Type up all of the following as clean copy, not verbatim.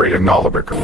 evaporating Aluminium.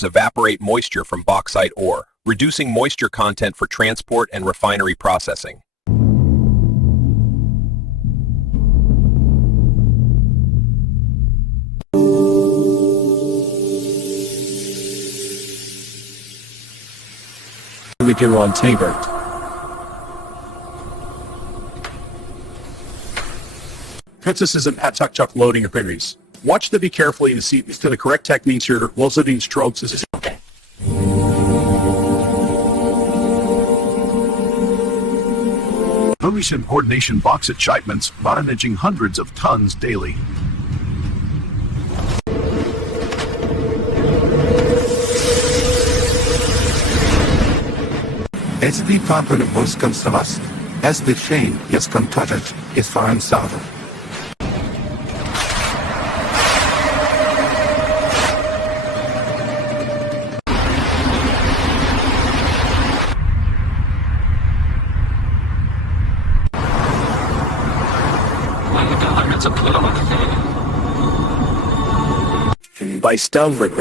Evaporate moisture from bauxite ore, reducing moisture content for transport and refinery processing. We do on Tabor. Criticism at tuk-tuk loading abilities. Watch them be carefully to see to the correct techniques here. Loading strokes is okay. Police and coordination bauxite shipments managing hundreds of tons daily. SB Papa Boskan Savas. SB Shane, yes, contact is foreign south. By stone brick.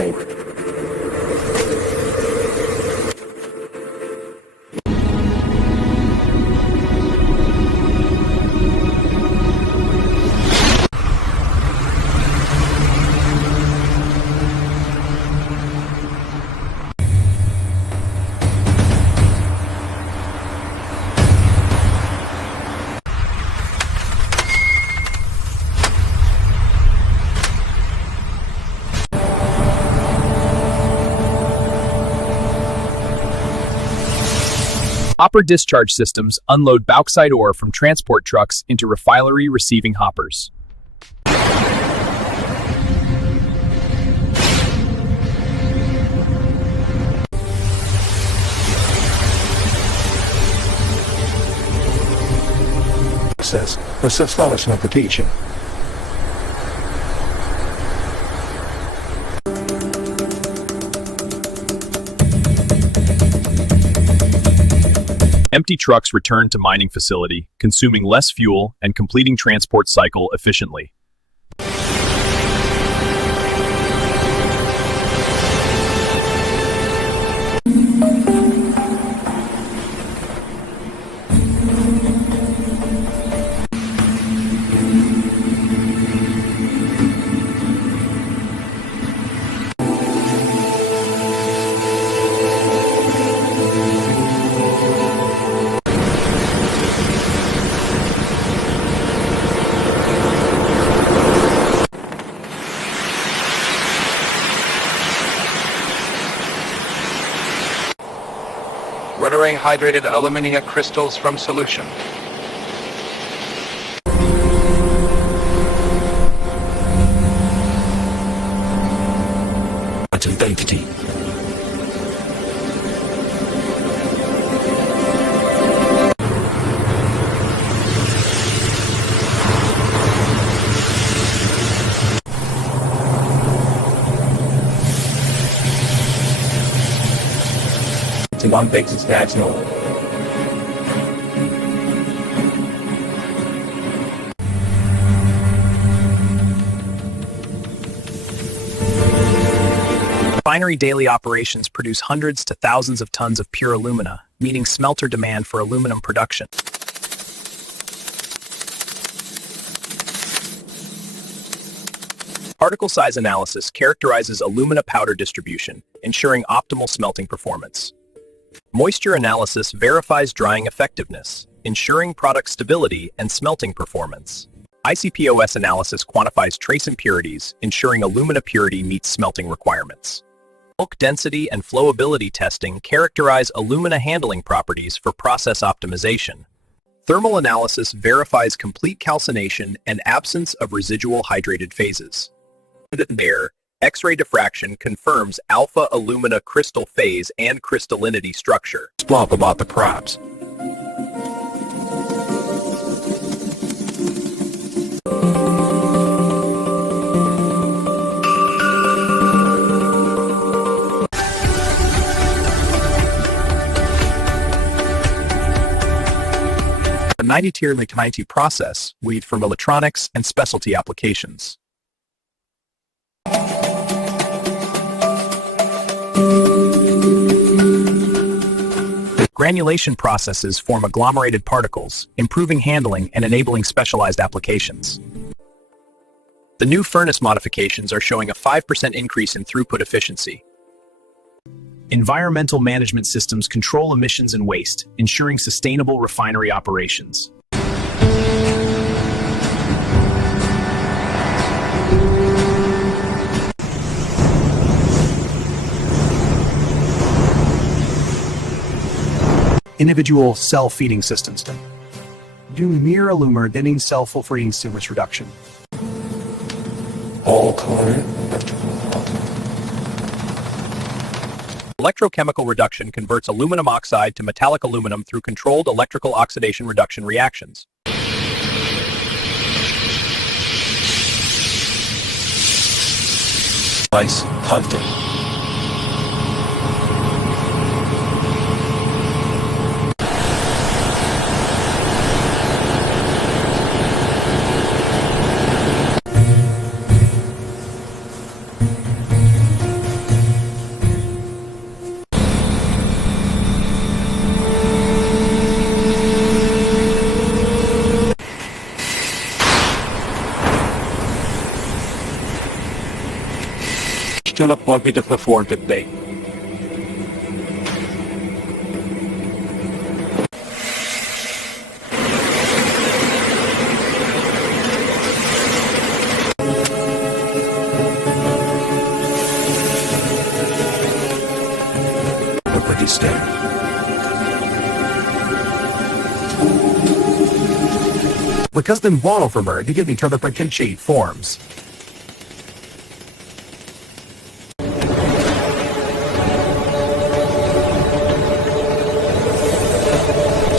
Hopper discharge systems unload bauxite ore from transport trucks into refinery receiving hoppers. Says, process of the teaching. Empty trucks return to mining facility, consuming less fuel and completing transport cycle efficiently. Weathering hydrated aluminium crystals from solution. Identity. To one basis national. Refinery daily operations produce hundreds to thousands of tons of pure alumina, meeting smelter demand for aluminum production. Particle size analysis characterizes alumina powder distribution, ensuring optimal smelting performance. Moisture analysis verifies drying effectiveness, ensuring product stability and smelting performance. ICPOS analysis quantifies trace impurities, ensuring alumina purity meets smelting requirements. Bulk density and flowability testing characterize alumina handling properties for process optimization. Thermal analysis verifies complete calcination and absence of residual hydrated phases. Air, X-ray diffraction confirms alpha alumina crystal phase and crystallinity structure. Blah about the crops. The 90-tier lignite process weed from electronics and specialty applications. Granulation processes form agglomerated particles, improving handling and enabling specialized applications. The new furnace modifications are showing a 5% increase in throughput efficiency. Environmental management systems control emissions and waste, ensuring sustainable refinery operations. Individual cell feeding systems do near aluminum self-fulfilling service reduction. All current Electrochemical reduction converts aluminum oxide to metallic aluminum through controlled electrical oxidation reduction reactions. Ice hunting. Still up one bit of the forward today. Pretty steady. Because den monomer die give each other potential forms.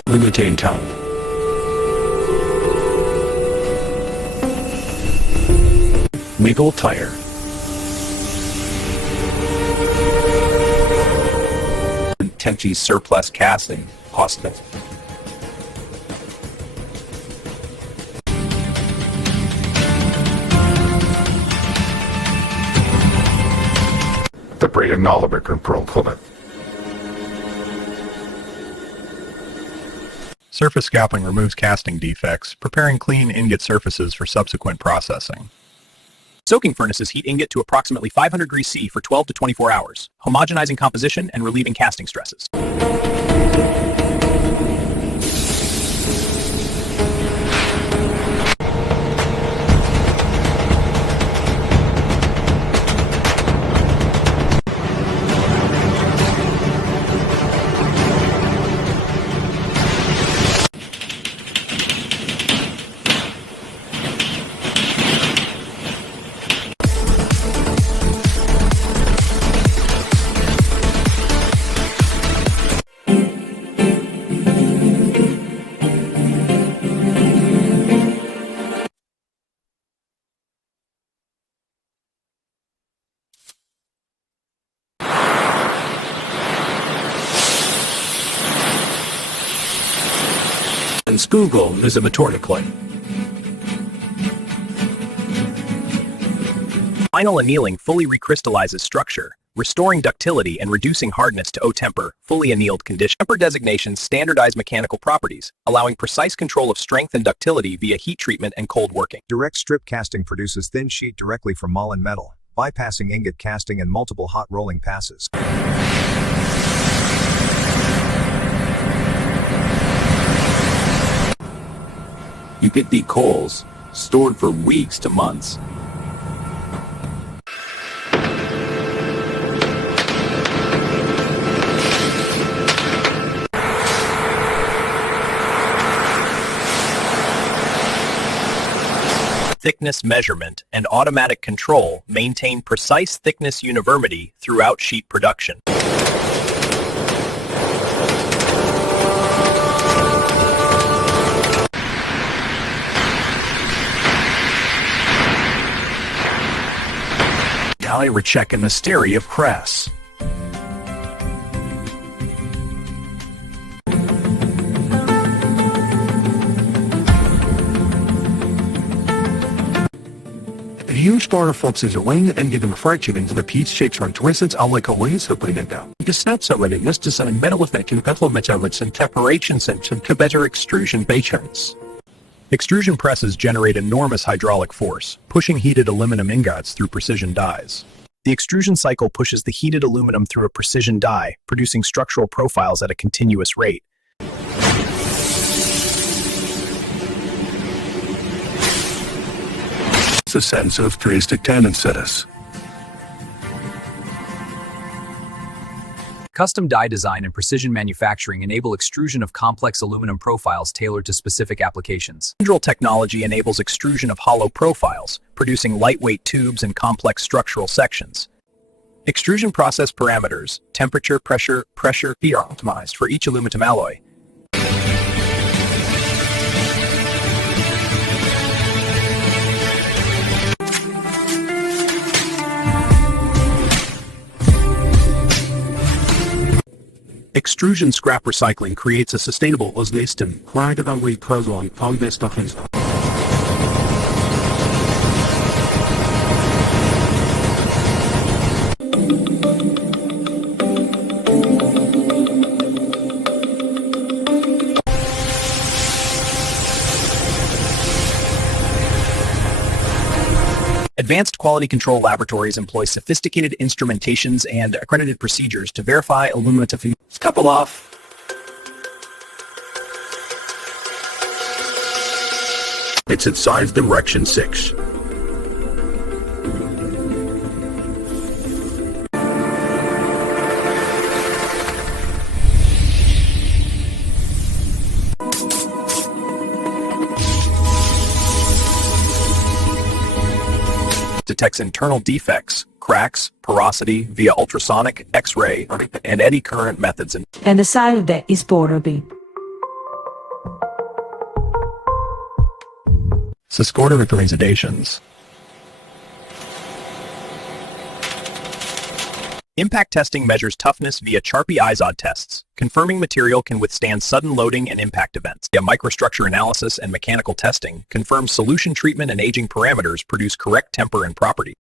Limiting time. Legal tire. Tenchi surplus casting. Hospital. the brain acknowledgement control comment. Surface scalping removes casting defects, preparing clean ingot surfaces for subsequent processing. Soaking furnaces heat ingot to approximately 500 degrees C for 12 to 24 hours, homogenizing composition and relieving casting stresses. And Skugel is a metornically. Final annealing fully recrystallizes structure, restoring ductility and reducing hardness to O-temper, fully annealed condition. Temper designations standardize mechanical properties, allowing precise control of strength and ductility via heat treatment and cold working. Direct strip casting produces thin sheet directly from molten metal, bypassing ingot casting and multiple hot rolling passes. You get the coals stored for weeks to months. Thickness measurement and automatic control maintain precise thickness uniformity throughout sheet production. Now we're checking the stereo press. A huge bar of folks is wing and give them fried chicken to the piece shapes on twisted like a way so putting it down. It is not so ready as to some metal effect in metal metallics and separation section to better extrusion patients. Extrusion presses generate enormous hydraulic force, pushing heated aluminum ingots through precision dies. The extrusion cycle pushes the heated aluminum through a precision die, producing structural profiles at a continuous rate. It's a sense of touristic tendencies. Custom die design and precision manufacturing enable extrusion of complex aluminum profiles tailored to specific applications. Spindle technology enables extrusion of hollow profiles, producing lightweight tubes and complex structural sections. Extrusion process parameters, temperature, pressure, be optimized for each aluminum alloy. Extrusion scrap recycling creates a sustainable system. Advanced quality control laboratories employ sophisticated instrumentations and accredited procedures to verify aluminum to couple off. It's at size direction 6. Detects internal defects, cracks, porosity via ultrasonic, X-ray, and eddy current methods. And the side of that is portable. Sescorta representations. Impact testing measures toughness via Charpy-Izod tests, confirming material can withstand sudden loading and impact events. Via microstructure analysis and mechanical testing, confirms solution treatment and aging parameters produce correct temper and property.